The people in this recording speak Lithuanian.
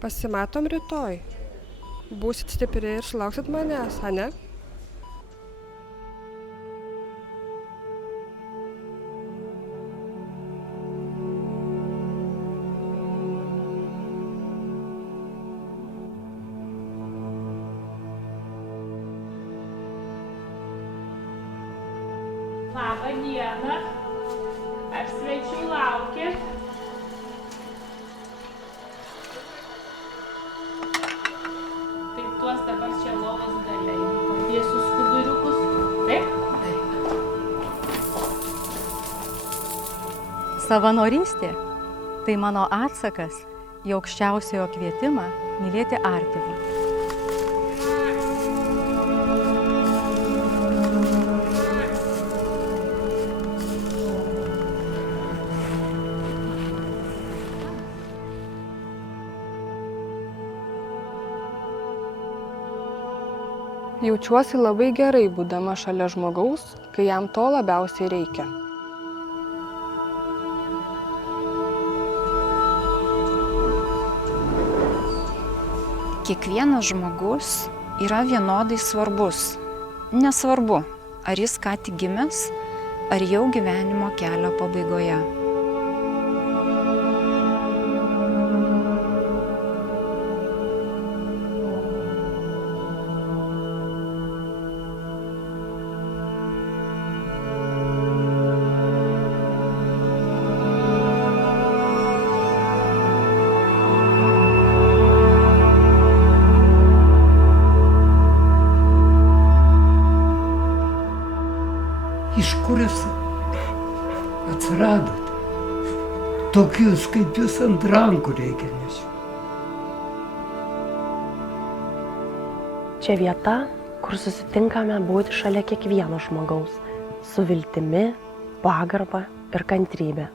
Pasimatom rytoj. Būsit stipri ir sulauksit manęs, ane? Labą dieną. Ar svečių laukit? Taip, tuos dabar čia lovos gale. Padėsiu skuduriukus. Taip? Savanorystė – tai mano atsakas į aukščiausiojo kvietimą mylėti artimą. Jaučiuosi labai gerai, būdama šalia žmogaus, kai jam to labiausiai reikia. Kiekvienas žmogus yra vienodai svarbus. Nesvarbu, ar jis ką tik gimęs, ar jau gyvenimo kelio pabaigoje. Iš kur jūs atsiradot? Tokius kaip jūs ant rankų reikia nešioti. Čia vieta, kur susitinkame būti šalia kiekvieno žmogaus, su viltimi, pagarba ir kantrybe.